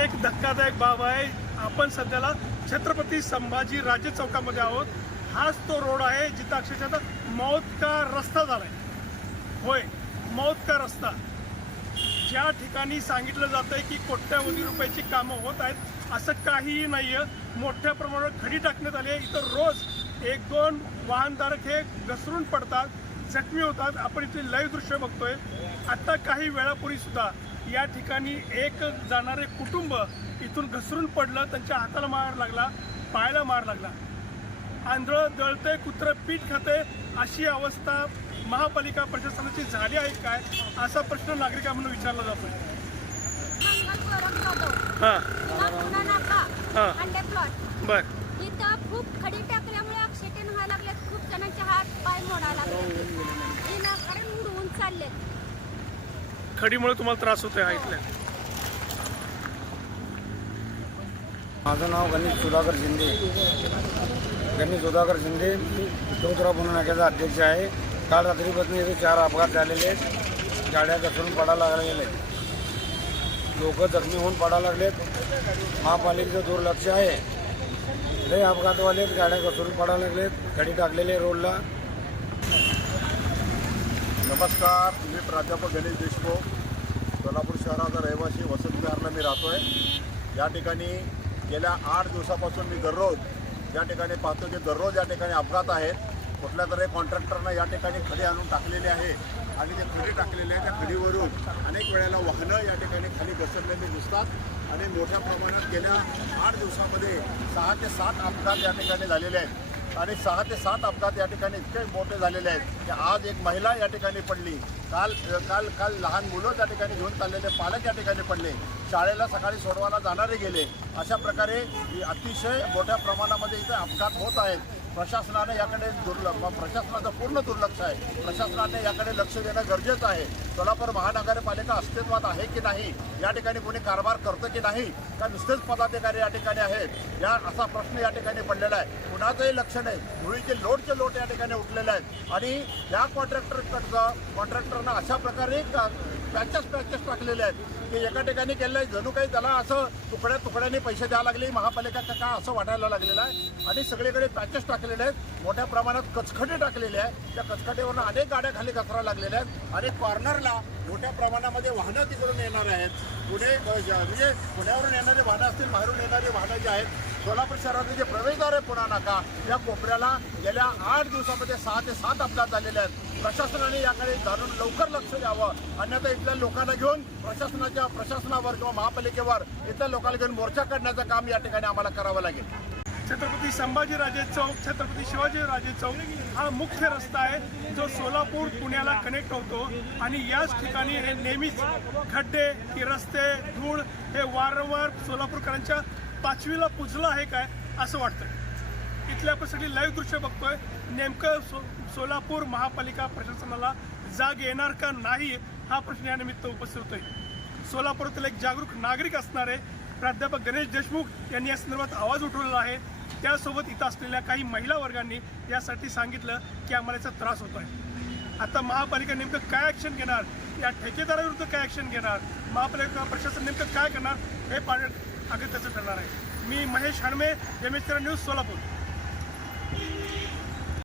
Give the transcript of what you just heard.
एक धक्कादायक बाब आहे. आपण सध्याला छत्रपती संभाजी राजे चौकामध्ये आहोत. हाच तो रोड आहे जिथं अक्षरशः मौत का रस्ता झालाय. होय मौत का रस्ता. ज्या ठिकाणी सांगितलं जातं आहे की कोट्यावधी रुपयाची कामं होत आहेत असं काहीही नाही आहे मोठ्या प्रमाणावर खडी टाकण्यात आली आहे. इथं रोज एक दोन वाहनधारक हे घसरून पडतात जखमी होतात. आपण इथे लाईव्ह दृश्य बघतोय. आत्ता काही वेळापूर्वी सुद्धा या ठिकाणी एक जाणारे कुटुंब इथून घसरून पडलं त्यांच्या हाताला मार लागला पायाला मार लागला. आंधळ दळतंय कुत्रं पीठ खाते अशी अवस्था महापालिका प्रशासनाची झाली आहे काय असा प्रश्न नागरिकांना विचारला जातोय. जाधव हां. हां. बर. इथं खूप खडी खडीमुळे तुम्हाला त्रास होतोय हा इथल्या. माझं नाव गणेश सुधाकर शिंदे. गणेश सुधाकर शिंदे चौथरा म्हणून नाक्याचा अध्यक्ष आहे. काल रात्रीपासून इथे चार अपघात झालेले आहेत. गाड्या घसरून पडायला लागलेल्या आहेत. लोक जखमी होऊन पडायला लागलेत. महापालिकेचं दुर्लक्ष आहे. लय अपघातवाले आहेत, गाड्या घसरून पडायला लागलेत. खडी टाकलेले रोडला. नमस्कार मी प्राध्यापक गणेश देशमुख. सोलापूर शहराचा रहिवासी वसंत विहारला मी राहतो आहे या ठिकाणी गेल्या आठ दिवसापासून मी दररोज या ठिकाणी पाहतो की दररोज या ठिकाणी अपघात आहेत. कुठल्या तरी कॉन्ट्रॅक्टरनं या ठिकाणी खडी आणून टाकलेली आहे आणि जे खडी टाकलेले आहे त्या खडीवरून अनेक वेळेला वाहनं या ठिकाणी खाली घसरलेली दिसतात. आणि मोठ्या प्रमाणात गेल्या आठ दिवसामध्ये सहा ते सात अपघात या ठिकाणी झालेले आहेत. आणि सहा ते सात अपघात या ठिकाणी इतके मोठे झालेले आहेत की आज एक महिला या ठिकाणी पडली. काल काल काल लहान मुलं त्या ठिकाणी घेऊन चाललेले पालक या ठिकाणी पडले. शाळेला सकाळी सोडवायला जाणारे गेले. अशा प्रकारे अतिशय मोठ्या प्रमाणामध्ये इथे अपघात होत आहेत. प्रशासनाने याकडे दुर्लक्ष प्रशासनाचं पूर्ण दुर्लक्ष आहे. प्रशासनाने याकडे लक्ष देणं गरजेचं आहे. सोलापूर महानगरपालिका अस्तित्वात आहे की नाही? या ठिकाणी कोणी कारभार करतं की नाही? का नुसतेच पदाधिकारी या ठिकाणी आहेत? या असा प्रश्न या ठिकाणी पडलेला आहे. कुणाचंही लक्ष नाही. धुळीचे लोटचे लोट या ठिकाणी उठलेले आहेत. आणि या कॉन्ट्रॅक्टरकडचं कॉन्ट्रॅक्टरनं अशा प्रकारे पॅचेस पॅचेस टाकलेले आहेत की एका ठिकाणी केलं आहे. जणू काही त्याला असं तुकड्या तुकड्याने पैसे द्यावं लागले महापालिका का असं वाटायला लागलेलं आहे? आणि सगळीकडे पॅचेस टाकलेले आहेत. मोठ्या प्रमाणात कचखटे टाकलेले आहेत. त्या कचखटेवरून अनेक गाड्या खाली कचरा लागलेल्या आहेत. अनेक कॉर्नर कॉर्नरला मोठ्या प्रमाणामध्ये वाहनं तिकडून येणार आहेत. पुणे म्हणजे पुण्यावरून येणारे वाहनं असतील बाहेरून येणारी वाहनं जी आहेत सोलापूर शहरातील जे प्रवेशद्वार आहे पुणा नाका. या कोपऱ्याला गेल्या आठ दिवसामध्ये सहा ते सात अपघात झालेले आहेत. प्रशासनाने याकडे जाणून लवकर लक्ष द्यावं. अन्यथा इथल्या लोकांना घेऊन प्रशासनाच्या प्रशासनावर किंवा महापालिकेवर इथल्या लोकांना घेऊन मोर्चा काढण्याचं काम या ठिकाणी आम्हाला करावं लागेल. छत्रपती संभाजीराजे चौक छत्रपती शिवाजीराजे चौक हा मुख्य रस्ता आहे जो सोलापूर पुण्याला कनेक्ट होतो. आणि याच ठिकाणी हे नेहमीच खड्डे की रस्ते धूळ हे वारंवार सोलापूरकरांच्या पाचवीला पुजलं आहे काय असं वाटतं इथल्या आपण सगळी लाईव्ह दृश्य बघतोय. नेमकं सो सोलापूर महापालिका प्रशासनाला जाग येणार का नाही हा प्रश्न यानिमित्त उपस्थित होतोय. सोलापुरातील एक जागरूक नागरिक असणारे प्राध्यापक गणेश देशमुख यांनी या संदर्भात आवाज उठवलेला आहे. त्यासोबत इथं असलेल्या काही महिला वर्गांनी यासाठी सांगितलं की आम्हाला याचा त्रास होतो आहे आता महापालिका नेमकं काय ॲक्शन घेणार? या ठेकेदाराविरुद्ध काय ॲक्शन घेणार? महापालिका प्रशासन नेमकं काय करणार? हे पाहण्यात अगत्याचं ठरणार आहे. मी महेश हणमे एम न्यूज सोलापूर.